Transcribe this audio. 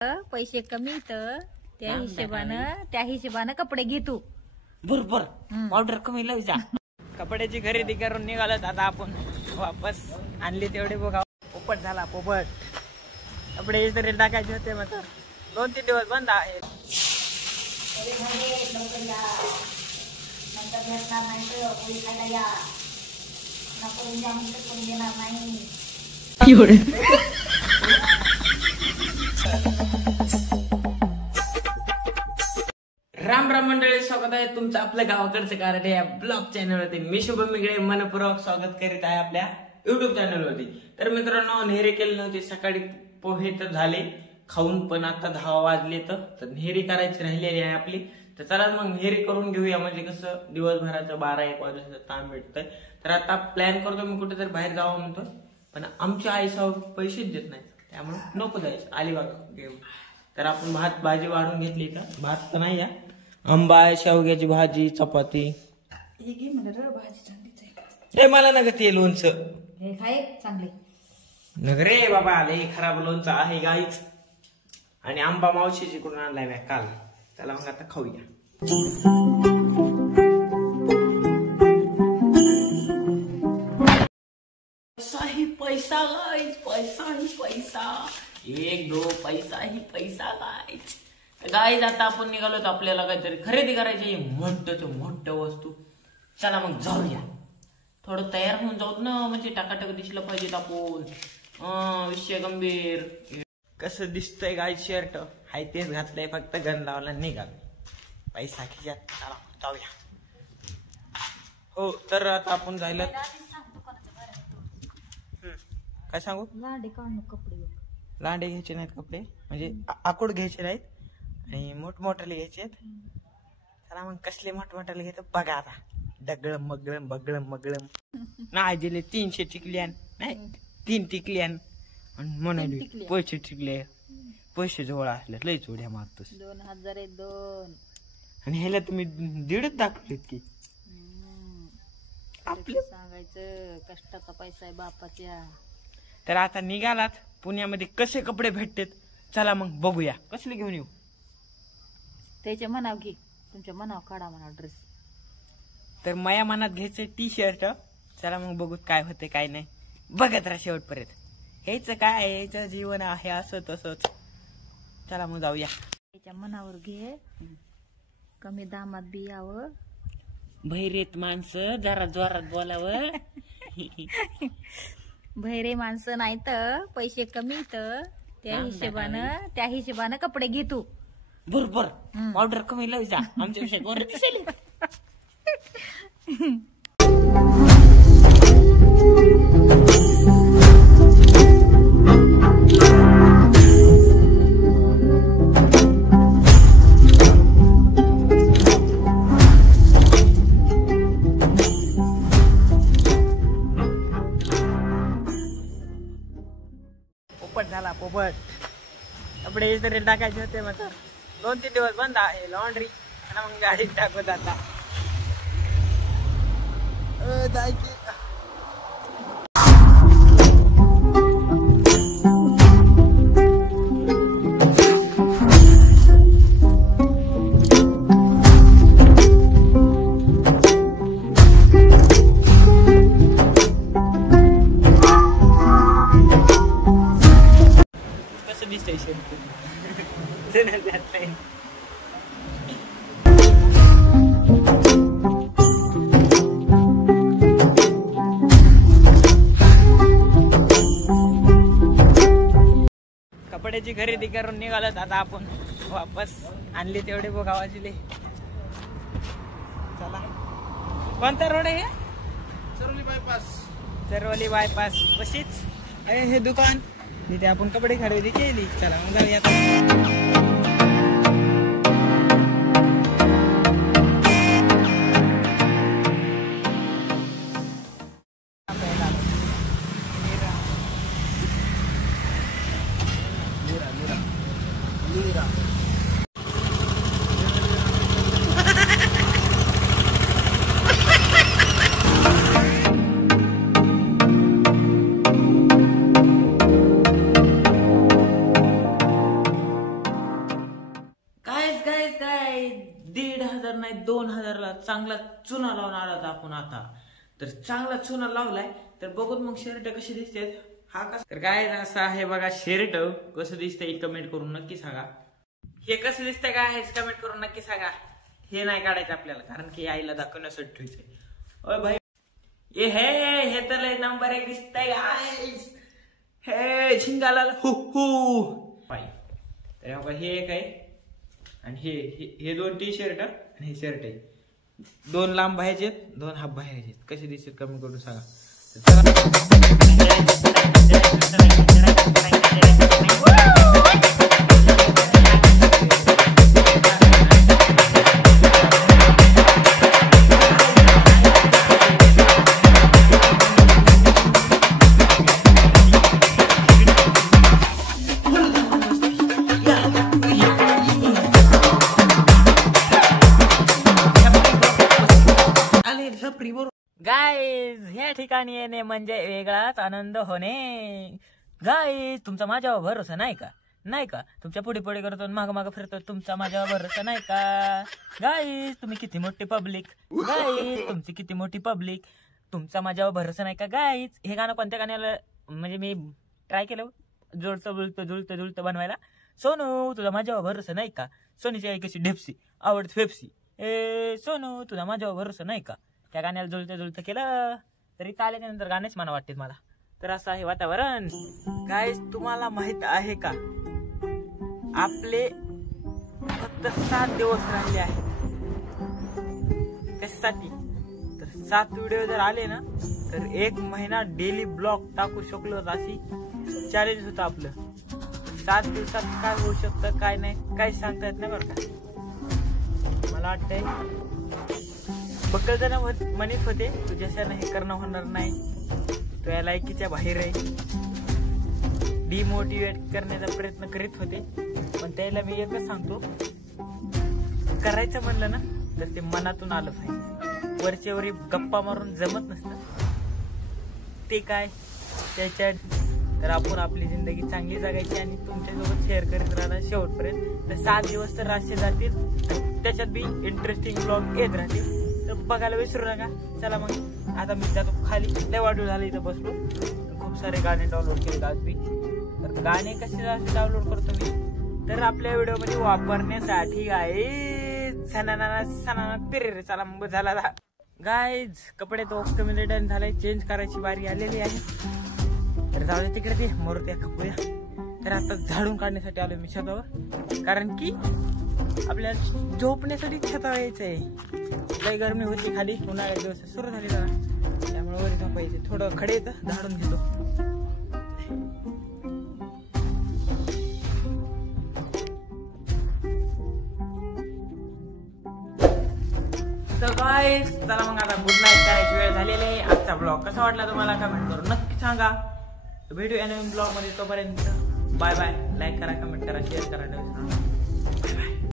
पैसे कमी तर त्या हिशोबानं कपडे घे तू. बरोबर ऑर्डर कमी लावायचा. कपड्याची खरेदी करून निघालोत आता आपण वापस. आणली तेवढे बघा. पोपट झाला पोपट. कपडे इस्त्री टाकायचे होते मात्र 2-3 दिवस बंद आहे. राम राम मंडळी, स्वागत आहे तुमचं आपल्या गावाकडचं कारण या ब्लॉग चॅनल वरती. मी शुभम मिगळे मनपूर्वक स्वागत करीत आहे आपल्या युट्यूब चॅनल वरती. तर मित्रांनो, नेहरी केले नव्हते. सकाळी पोहे तर झाले खाऊन, पण आता 10 वाजले तर नेहरी करायची राहिलेली आहे आपली. तर चला मग नेहरी करून घेऊया. म्हणजे कसं दिवसभराचं 12-1 वाजेचं ताण भेटतंय. तर आता प्लॅन करतो मी कुठेतरी बाहेर जावं म्हणतोय, पण आमच्या आईसह पैसेच देत नाहीत, त्यामुळे नको जायचं अलिबाग घेऊन. तर आपण भात भाजी वाढून घेतली. का भात तर नाही या, आंबा, शेवग्याची भाजी, चपाती. रे मला नग ते लोणचं चांगले नग रे बाबा, लय खराब लोणचं आहे गाईच. आणि आंबा मावशीची कडून आणलाय मी काल. चला मग आता खाऊया. पैसा ही पैसा गाईच, पैसा ही पैसा. 1-2 पैसा ही पैसा गाईच. गाईज आता आपण निघालो तर आपल्याला काहीतरी खरेदी करायची, मोठ्या वस्तू. चला मग जाऊया. थोडं तयार होऊन जाऊत ना, म्हणजे टाकाटक दिसलं पाहिजेत आपण. विषय गंभीर. कसं दिसतंय गाय शर्ट हाय तेच घातलंय, फक्त गन लावला निघाल. पैसा खिशात. चला जाऊया. हो तर आता आपण जायला काय सांगू. लांडे घ्यायचे नाहीत कपडे, म्हणजे आकुड घ्यायचे नाहीत आणि मोठमोठाले घ्यायचे. चला मग कसले मोठमोठाले घेतो बघा आता. डगळम मगळम नाही दिले 300 टिकल्यान, नाही 3 टिकल्यान. म्हणाले पैसे टिकले. पैसे जवळ असले लय चोड्या मारतोस. 2002 आणि ह्याला तुम्ही 1.5 दाखवलेत की. आपलं सांगायचं कष्टाचा पैसा आहे बापाच्या. तर आता निघालात. पुण्यामध्ये कसे कपडे भेटतात चला मग बघूया. कसले घेऊन येऊ. त्याच्या मनाव घे, तुमच्या मनाव काढा म्हणा ड्रेस. तर माया मनात घ्यायचं टी-शर्ट. चला मग बघूत काय होते काय नाही. बघत राहा शेवटपर्यंत. ह्याचं काय, ह्याचं जीवन आहे असं तसंच. चला मग जाऊया. त्याच्या मनावर घे, कमी दामात बी यावं. भैरेत माणसं जरा जोरात बोलावं. भैरे माणसं नाही तर पैसे कमी तर त्या हिशोबानं कपडे घे तू. बरोबर ऑर्डर कमी लावायचा. आमच्यापेक्षा गोरे दिसेल. पोपट झाला पोपट. कपडे इस्त्री टाकायचे होते मात्र 2-3 दिवस बंद आहे लॉन्ड्री. आणि मग गाडीत टाकत आता. कसं दिसतंय शेत. कपड्याची खरेदी करून निघालोत आता आपण वापस. आणली तेवढे बघा वाजले. चला. कोणता रोड आहे. चरवली बायपास बशीच आहे हे दुकान, जिथे आपण कपडे खरेदी केली. चला मग जाऊया. 1000 नाही 2000ला चांगला चुना लावून आला आपण आता. तर चांगला चुना लावलाय तर बघूत मग शर्ट कसे दिसतात. हा कसा तर काय असं आहे बघा शर्ट कसं दिसतंय कमेंट करून नक्की सांगा. हे कसं दिसतंय काय कमेंट करून नक्की सांगा. हे नाही काढायचं आपल्याला कारण की आईला दाखवण्यासाठी ठेवायचंय. ओय भाई हे तर लय नंबर 1 दिसतंय गाईस. हे शिंगाला हु हु बाई. तर हे एक आहे आणि हे 2 टी शर्ट आणि हे शर्ट आहे. 2 लांब बाह्याचे 2 हाफ बाह्याचे. कसे दिसतात कमेंट करून सांगा. गाईज ह्या ठिकाणी येणे म्हणजे वेगळाच आनंद होणे. गाईज तुमचा माझ्यावर भरोसा नाही का? नाही का? तुमच्या पुढे पुढे करतो माग माग फिरतो. तुमचा माझ्यावर भरोसा नाही का? गाईज तुम्ही किती मोठी पब्लिक. गाईज तुमची किती मोठी पब्लिक. तुमचा माझ्यावर भरोसा नाही का? गाईज हे गाणं कोणत्या गाण्याला म्हणजे मी ट्राय केलं जुळतं बनवायला. सोनू तुझा माझ्यावर भरोसा नाही का? सोनीची आई कशी ढेपसी आवडत फेपसी. ए सोनू तुझा माझ्यावर भरोसा नाही का? त्या गाण्याला जुळतं केलं तरी चालेल. नंतर गाणेच मला वाटते मला. तर असं आहे वातावरण. गाईस तुम्हाला माहित आहे का आपले फक्त 7 दिवस राहिले आहेत. कशासाठी तर 7 व्हिडिओ जर आले ना तर 1 महिना डेली ब्लॉग टाकू शकलो अशी चॅलेंज होतं आपलं. 7 दिवसात काय होऊ शकतं काय नाही काही सांगता येत नाही बरं का. मला वाटतंय बक्कल जण म्हणत होते तुझ्याशाने हे करणं होणार नाही. तो या लायकीच्या बाहेर आहे. डिमोटिवेट करण्याचा प्रयत्न करीत होते पण त्याला मी एकच सांगतो करायचं म्हणलं ना तर ते मनातून आलं पाहिजे. वरच्यावरी गप्पा मारून जमत नसतं ते काय त्याच्यात. तर आपण आपली जिंदगी चांगली जगायची आणि तुमच्यासोबत शेअर करीत राहणार शेवटपर्यंत. तर 7 दिवस तर रातचे जातील त्याच्यात बी इंटरेस्टिंग ब्लॉग येत राहतील. तर बघायला विसरू नका. चला मग आता मी जातो खाली. लय वाढू झालं इथं बसलो. खूप सारे गाणे डाउनलोड केले आज मी. तर गाणे कसे डाउनलोड करतो मी तर आपल्या व्हिडिओ मध्ये वापरण्यासाठी आहे. सणाना पिरे. चला मग झाला गाईज कपडे तो कमी डन झालाय. चेंज करायची बारी आलेली आहे. तर जाऊ तिकडे ते मोरत्या कपूया. तर आता झाडून काढण्यासाठी आलो मी छतावर कारण की आपल्याला झोपण्यासाठी छतावर यायचंय. काही गरमी होती खाली. उन्हाळ्याचे दिवस सुरू झाले ना त्यामुळे वरी झोपायचे. थोडं खडे येतं झाडून घेतो. तर गाईस चला मग आता गुड नाईट करायची वेळ झालेली आहे. आजचा ब्लॉग कसा वाटला तुम्हाला कमेंट करून नक्की सांगा. भेटूया नवीन ब्लॉग मध्ये. तोपर्यंत बाय बाय. लाईक करा कमेंट करा शेअर करा.